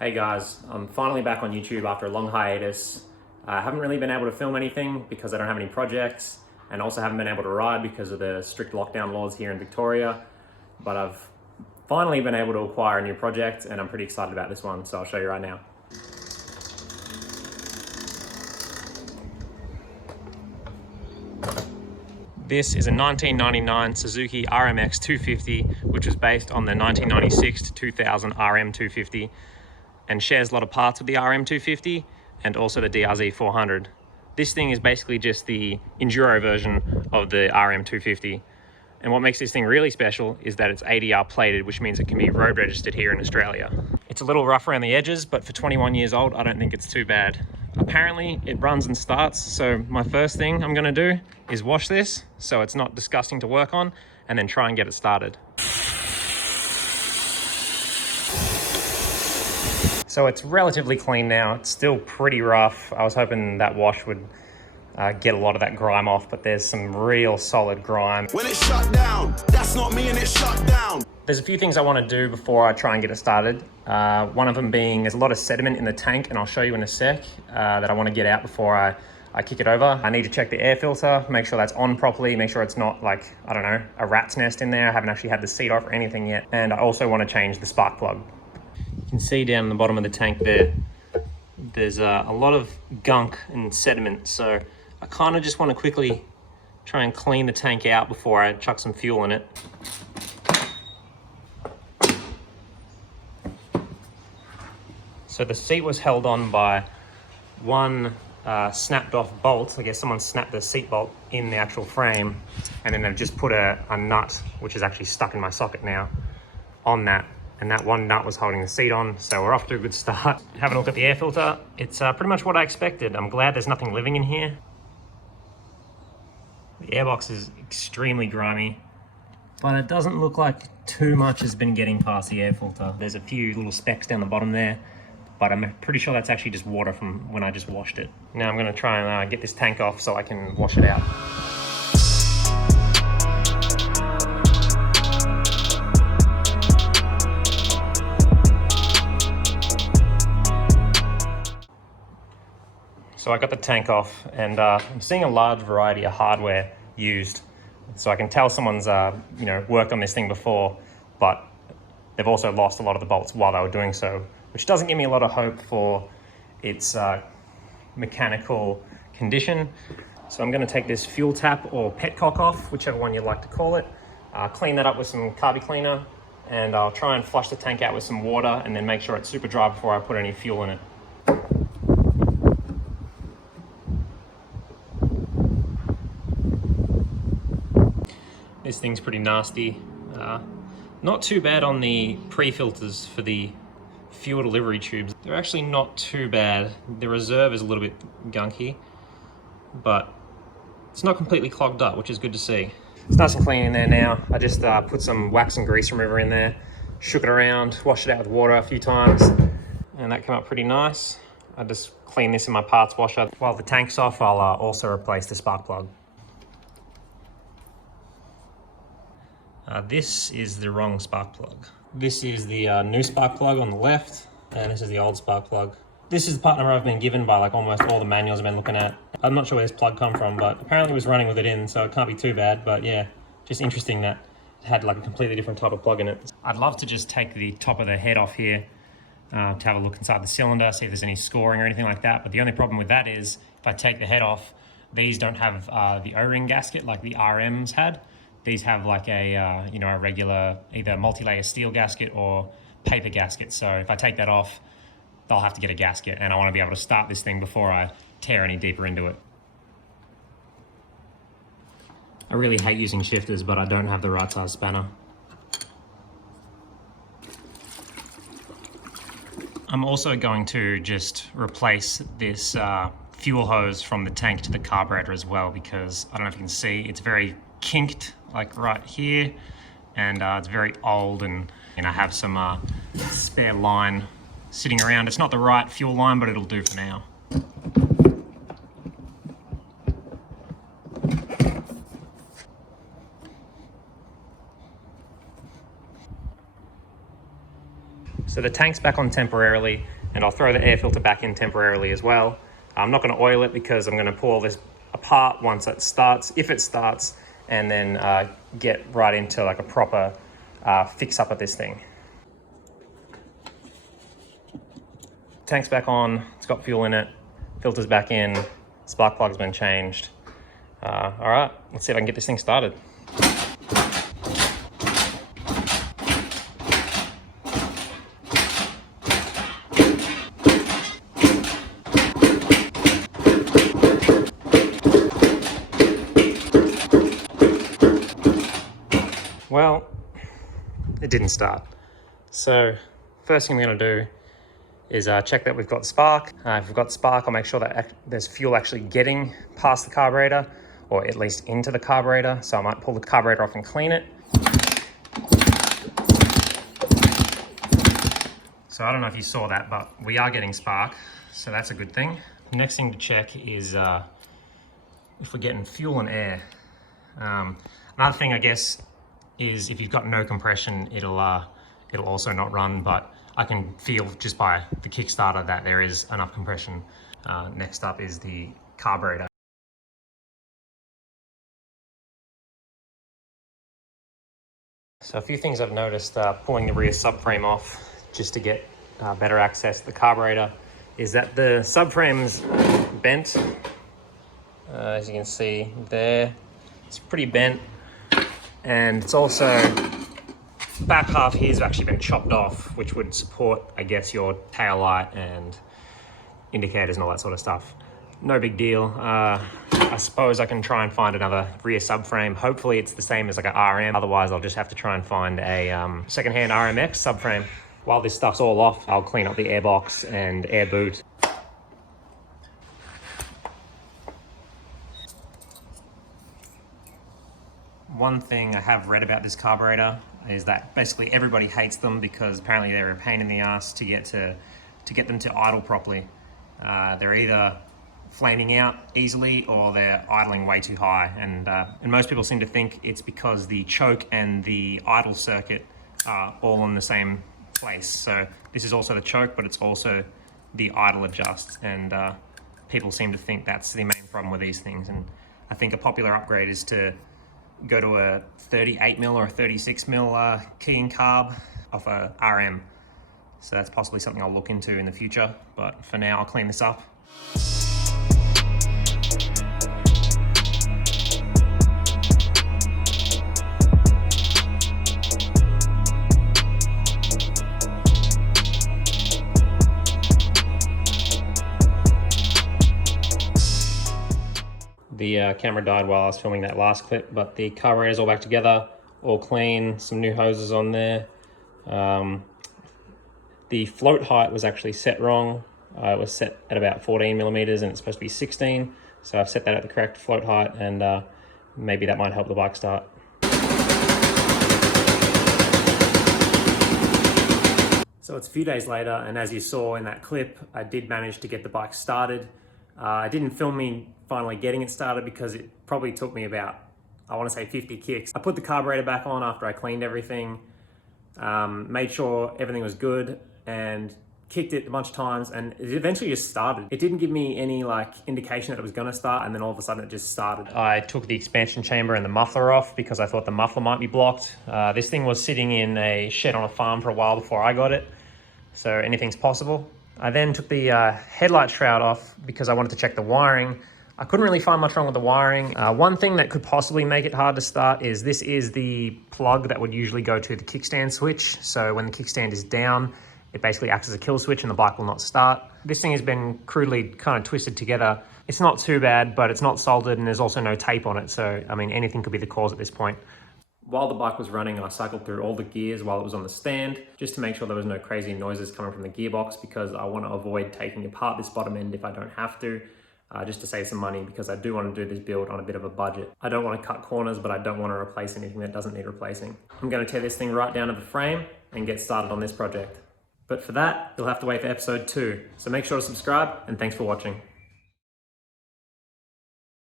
Hey guys, I'm finally back on YouTube after a long hiatus. I haven't really been able to film anything because I don't have any projects, and also haven't been able to ride because of the strict lockdown laws here in Victoria. But I've finally been able to acquire a new project and I'm pretty excited about this one, so I'll show you right now. This is a 1999 Suzuki RMX 250, which was based on the 1996 to 2000 RM 250 and shares a lot of parts with the RM 250 and also the DRZ 400. This thing is basically just the enduro version of the RM 250. And what makes this thing really special is that it's ADR plated, which means it can be road registered here in Australia. It's a little rough around the edges, but for 21 years old, I don't think it's too bad. Apparently it runs and starts, so my first thing I'm gonna do is wash this so it's not disgusting to work on, and then try and get it started. So it's relatively clean now. It's still pretty rough. I was hoping that wash would get a lot of that grime off, but there's some real solid grime. When it's shut down, that's not me and it's shut down. There's a few things I want to do before I try and get it started. One of them being there's a lot of sediment in the tank, and I'll show you in a sec, that I want to get out before I kick it over. I need to check the air filter, make sure that's on properly, make sure it's not like, I don't know, a rat's nest in there. I haven't actually had the seat off or anything yet. And I also want to change the spark plug. You can see down the bottom of the tank there's a lot of gunk and sediment, so I kind of just want to quickly try and clean the tank out before I chuck some fuel in it. So the seat was held on by one snapped off bolt. I guess someone snapped the seat bolt in the actual frame, and then they've just put a nut, which is actually stuck in my socket now, on that. And that one nut was holding the seat on, so we're off to a good start. Having a look at the air filter, it's pretty much what I expected. I'm glad there's nothing living in here. The airbox is extremely grimy, but it doesn't look like too much has been getting past the air filter. There's a few little specks down the bottom there, but I'm pretty sure that's actually just water from when I just washed it. Now I'm gonna try and get this tank off so I can wash it out. So I got the tank off, and I'm seeing a large variety of hardware used. So I can tell someone's worked on this thing before, but they've also lost a lot of the bolts while they were doing so, which doesn't give me a lot of hope for its mechanical condition. So I'm going to take this fuel tap or petcock off, whichever one you'd like to call it, clean that up with some carby cleaner, and I'll try and flush the tank out with some water and then make sure it's super dry before I put any fuel in it. This thing's pretty nasty. Not too bad on the pre-filters for the fuel delivery tubes. They're actually not too bad. The reserve is a little bit gunky, but it's not completely clogged up, which is good to see. It's nice and clean in there now. I just put some wax and grease remover in there, shook it around, washed it out with water a few times, and that came up pretty nice. I just clean this in my parts washer. While the tank's off, I'll also replace the spark plug. This is the wrong spark plug. This is the new spark plug on the left, and this is the old spark plug. This is the part number I've been given by like almost all the manuals I've been looking at. I'm not sure where this plug come from, but apparently it was running with it in, so it can't be too bad. But yeah, just interesting that it had like a completely different type of plug in it. I'd love to just take the top of the head off here to have a look inside the cylinder, see if there's any scoring or anything like that. But the only problem with that is if I take the head off, these don't have the O-ring gasket like the RMs had. These have like a a regular either multi-layer steel gasket or paper gasket. So if I take that off, they'll have to get a gasket, and I want to be able to start this thing before I tear any deeper into it. I really hate using shifters, but I don't have the right size spanner. I'm also going to just replace this fuel hose from the tank to the carburetor as well, because I don't know if you can see, it's very kinked like right here, and it's very old, and I have some spare line sitting around. It's not the right fuel line, but it'll do for now. So the tank's back on temporarily, and I'll throw the air filter back in temporarily as well. I'm not going to oil it because I'm going to pull all this apart once it starts, if it starts, and then get right into like a proper fix up of this thing. Tank's back on, it's got fuel in it, filter's back in, spark plug's been changed. All right, let's see if I can get this thing started. Well, it didn't start. So first thing I'm going to do is check that we've got spark. If we've got spark, I'll make sure that there's fuel actually getting past the carburetor, or at least into the carburetor. So I might pull the carburetor off and clean it. So I don't know if you saw that, but we are getting spark, so that's a good thing. Next thing to check is if we're getting fuel and air. Another thing, I guess, is if you've got no compression, it'll also not run, but I can feel just by the Kickstarter that there is enough compression. Next up is the carburetor. So a few things I've noticed pulling the rear subframe off just to get better access to the carburetor is that the subframe's bent. As you can see there, it's pretty bent, and it's also back half here's actually been chopped off, which would support, I guess, your tail light and indicators and all that sort of stuff. No big deal. I suppose I can try and find another rear subframe. Hopefully it's the same as like an RM. Otherwise, I'll just have to try and find a secondhand RMX subframe. While this stuff's all off, I'll clean up the airbox and air boot. One thing I have read about this carburetor is that basically everybody hates them because apparently they're a pain in the ass to get them to idle properly. They're either flaming out easily or they're idling way too high, and most people seem to think it's because the choke and the idle circuit are all in the same place. So this is also the choke, but it's also the idle adjust, and people seem to think that's the main problem with these things. And I think a popular upgrade is to go to a 38mm or a 36mm key and carb off a RM. So that's possibly something I'll look into in the future, but for now I'll clean this up. The camera died while I was filming that last clip, but the carburetor's all back together, all clean, some new hoses on there. The float height was actually set wrong. It was set at about 14mm and it's supposed to be 16. So I've set that at the correct float height, and maybe that might help the bike start. So it's a few days later, and as you saw in that clip, I did manage to get the bike started. I didn't film me finally getting it started because it probably took me about, I want to say 50 kicks. I put the carburetor back on after I cleaned everything, made sure everything was good, and kicked it a bunch of times, and it eventually just started. It didn't give me any like indication that it was going to start, and then all of a sudden it just started. I took the expansion chamber and the muffler off because I thought the muffler might be blocked. This thing was sitting in a shed on a farm for a while before I got it, so anything's possible. I then took the headlight shroud off because I wanted to check the wiring. I couldn't really find much wrong with the wiring. One thing that could possibly make it hard to start is this is the plug that would usually go to the kickstand switch. So when the kickstand is down, it basically acts as a kill switch and the bike will not start. This thing has been crudely kind of twisted together. It's not too bad, but it's not soldered and there's also no tape on it. So, I mean, anything could be the cause at this point. While the bike was running, I cycled through all the gears while it was on the stand, just to make sure there was no crazy noises coming from the gearbox, because I want to avoid taking apart this bottom end if I don't have to, just to save some money, because I do want to do this build on a bit of a budget. I don't want to cut corners, but I don't want to replace anything that doesn't need replacing. I'm going to tear this thing right down to the frame and get started on this project. But for that, you'll have to wait for episode 2. So make sure to subscribe, and thanks for watching.